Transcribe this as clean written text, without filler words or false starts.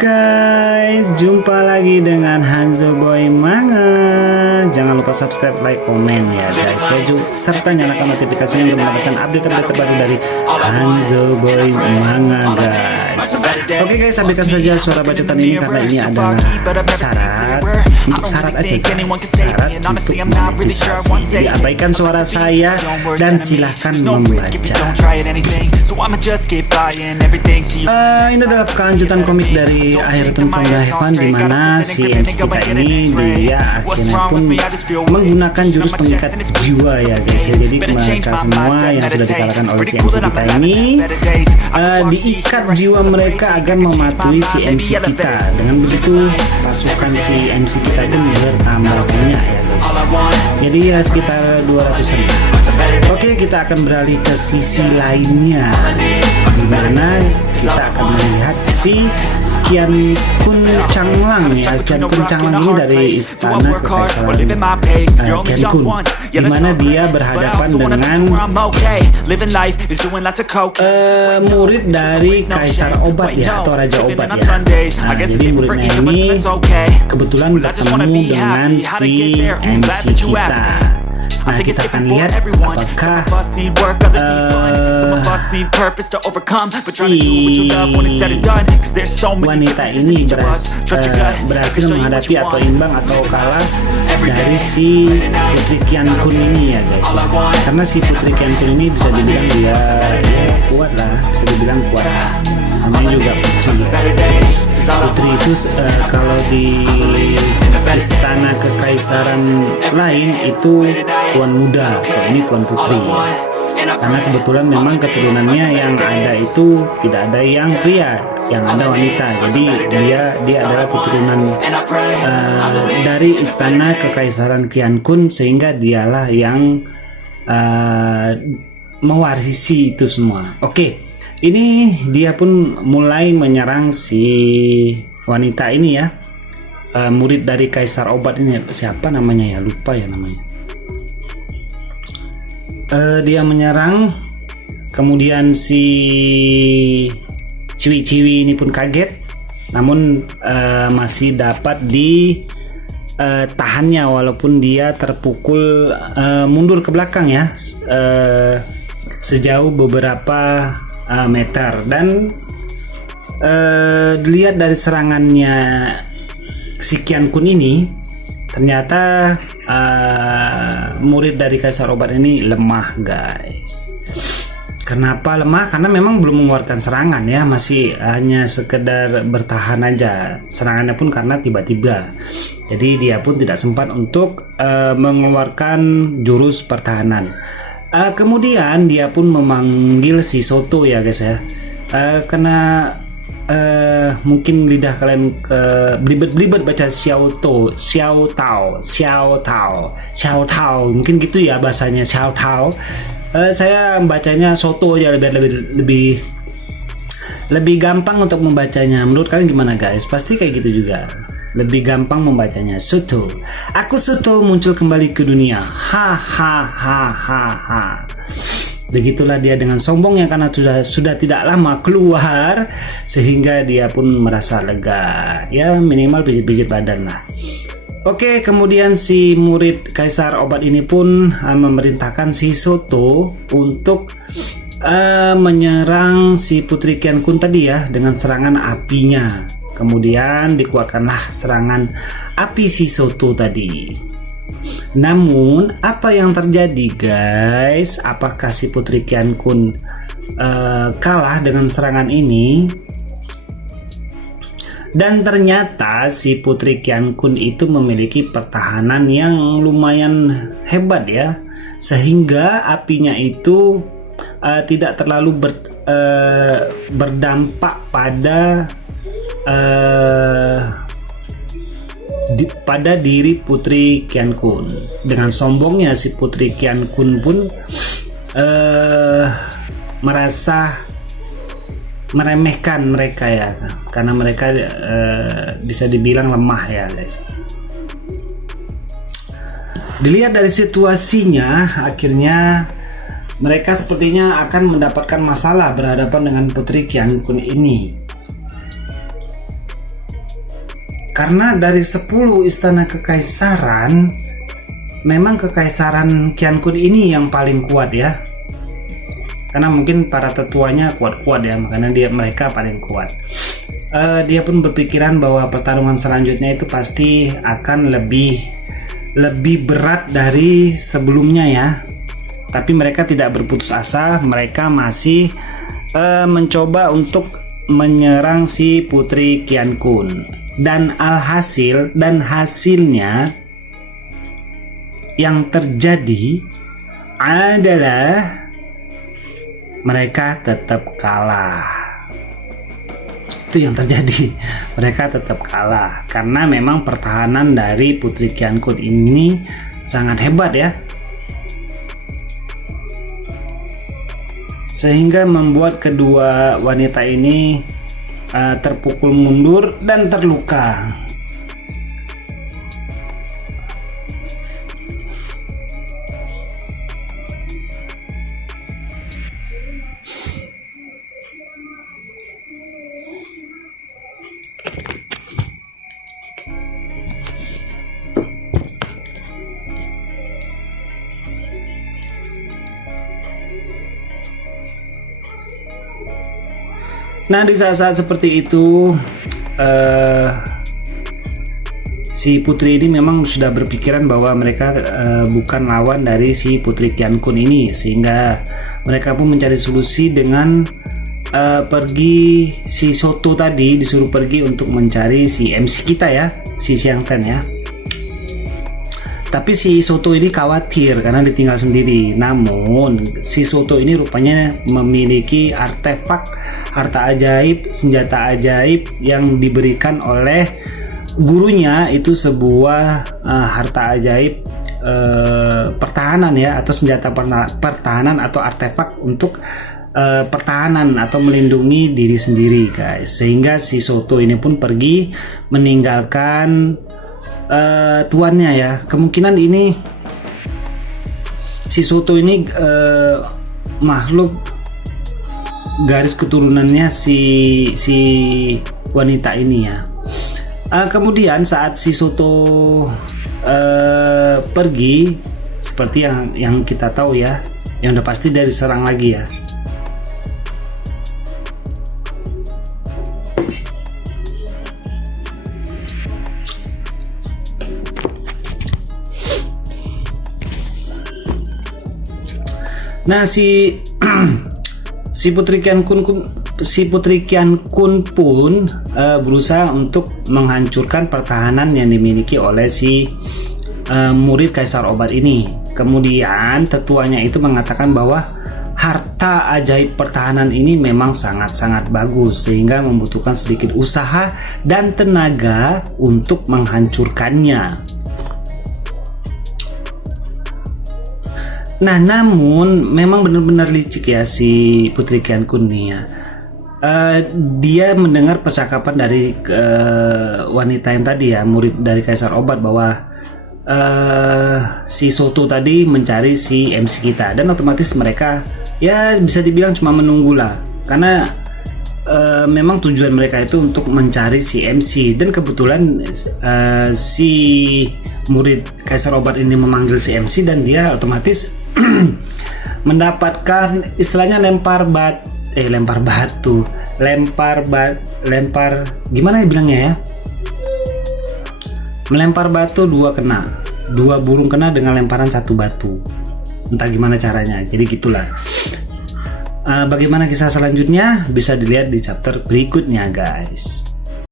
guys, jumpa lagi dengan Hanzo Boy Manga. Jangan lupa subscribe, like, komen ya guys. Serta nyalakan notifikasinya untuk mendapatkan update-update terbaru dari Hanzo Boy Manga guys. Oke guys, abaikan saja suara bacotan ini karena ini adalah syarat untuk syarat aja guys. Syarat untuk monetisasi. Jadi abaikan suara saya dan silahkan membaca. Ini adalah kelanjutan komik dari Akhir Tentu Heaven, di mana si MC kita ini dia akhirnya pun menggunakan jurus pengikat jiwa ya guys ya. Jadi mereka semua yang sudah dikalahkan oleh si MC kita ini diikat jiwa mereka agar mematuhi si MC kita. Dengan begitu pasukan si MC kita itu bertambah banyak ya guys. Jadi ya sekitar 200-an. Oke, kita akan beralih ke sisi lainnya, di mana kita akan melihat si Qian Kun Changlang ya. Qian Kun Changlang ini dari istana kekaisaran Qian Kun, di mana dia berhadapan dengan murid dari Kaisar Obat ya, atau Raja Obat ya. Nah, jadi muridnya ini kebetulan bertemu dengan si MC kita. Nah, kita akan lihat apakah si wanita ini berhasil menghadapi atau imbang atau kalah dari si Putri Qian Kun ini ya guys. Karena si Putri Qian Kun ini bisa dibilang dia kuat lah, bisa dibilang kuat. Namanya juga Putri itu kalau di istana kekaisaran lain itu tuan muda, kalau ini tuan putri. Karena kebetulan memang keturunannya yang ada itu tidak ada yang pria, yang ada wanita. Jadi dia adalah keturunan dari istana kekaisaran Qian Kun, sehingga dialah yang mewarisi itu semua. Oke, ini dia pun mulai menyerang si wanita ini ya. Murid dari Kaisar Obat ini, siapa namanya ya, lupa ya namanya. Dia menyerang, kemudian si ciwi-ciwi ini pun kaget, namun masih dapat tahannya walaupun dia terpukul mundur ke belakang ya, sejauh beberapa meter. Dan dilihat dari serangannya si Qian Kun ini, ternyata murid dari Kaisar Obat ini lemah guys. Kenapa lemah? Karena memang belum mengeluarkan serangan ya, masih hanya sekedar bertahan aja. Serangannya pun karena tiba-tiba, jadi dia pun tidak sempat untuk mengeluarkan jurus pertahanan. Kemudian dia pun memanggil si Soto ya guys ya. Karena mungkin lidah kalian belibet baca Xiao Tao, mungkin gitu ya bahasanya, Xiao Tao. Saya membacanya Soto ya, lebih gampang untuk membacanya. Menurut kalian gimana guys? Pasti kayak gitu juga, lebih gampang membacanya. Soto, aku Soto muncul kembali ke dunia, ha ha ha ha ha. Begitulah dia dengan sombongnya karena sudah tidak lama keluar, sehingga dia pun merasa lega ya, minimal pijit-pijit badan lah. Oke, kemudian si murid Kaisar Obat ini pun memerintahkan si Soto untuk menyerang si Putri Qian Kun tadi ya, dengan serangan apinya. Kemudian dikuatkanlah serangan api si Soto tadi. Namun apa yang terjadi guys? Apakah si Putri Qian Kun kalah dengan serangan ini? Dan ternyata si Putri Qian Kun itu memiliki pertahanan yang lumayan hebat ya, sehingga apinya itu tidak terlalu berdampak pada diri Putri Qian Kun. Dengan sombongnya si Putri Qian Kun pun merasa meremehkan mereka ya, karena mereka bisa dibilang lemah ya guys. Dilihat dari situasinya, akhirnya mereka sepertinya akan mendapatkan masalah berhadapan dengan Putri Qian Kun ini. Karena dari 10 istana kekaisaran, memang kekaisaran Qiankun ini yang paling kuat ya. Karena mungkin para tetuanya kuat-kuat ya, makanya mereka paling kuat. Dia pun berpikiran bahwa pertarungan selanjutnya itu pasti akan lebih berat dari sebelumnya ya. Tapi mereka tidak berputus asa, mereka masih mencoba untuk menyerang si putri Qiankun. Dan hasilnya yang terjadi adalah mereka tetap kalah. Itu yang terjadi, mereka tetap kalah karena memang pertahanan dari putri Qiankun ini sangat hebat ya, sehingga membuat kedua wanita ini terpukul mundur dan terluka. Nah, di saat-saat seperti itu si putri ini memang sudah berpikiran bahwa mereka bukan lawan dari si putri Qiankun ini, sehingga mereka pun mencari solusi dengan pergi. Si Soto tadi disuruh pergi untuk mencari si MC kita ya, si Xiangtan ya. Tapi si Soto ini khawatir karena ditinggal sendiri. Namun si Soto ini rupanya memiliki artefak harta ajaib, senjata ajaib yang diberikan oleh gurunya. Itu sebuah harta ajaib pertahanan ya, atau senjata pertahanan atau artefak untuk pertahanan atau melindungi diri sendiri guys. Sehingga si Soto ini pun pergi meninggalkan tuannya ya. Kemungkinan ini si Soto ini makhluk garis keturunannya si wanita ini ya. Kemudian saat si Soto pergi, seperti yang kita tahu ya, yang udah pasti dari serang lagi ya. Nah, si putri Qiankun pun berusaha untuk menghancurkan pertahanan yang dimiliki oleh si murid Kaisar Obat ini. Kemudian tetuanya itu mengatakan bahwa harta ajaib pertahanan ini memang sangat-sangat bagus, sehingga membutuhkan sedikit usaha dan tenaga untuk menghancurkannya. Nah, namun memang benar-benar licik ya si putri Qiankun nih ya. Dia mendengar percakapan dari wanita yang tadi ya, murid dari Kaisar Obat, bahwa si Soto tadi mencari si MC kita, dan otomatis mereka ya bisa dibilang cuma menunggu lah, karena memang tujuan mereka itu untuk mencari si MC. Dan kebetulan si murid Kaisar Obat ini memanggil si MC, dan dia otomatis mendapatkan istilahnya lempar gimana ya bilangnya ya, melempar batu 2 burung kena dengan lemparan 1 batu, entah gimana caranya. Jadi gitulah. Bagaimana kisah selanjutnya bisa dilihat di chapter berikutnya guys.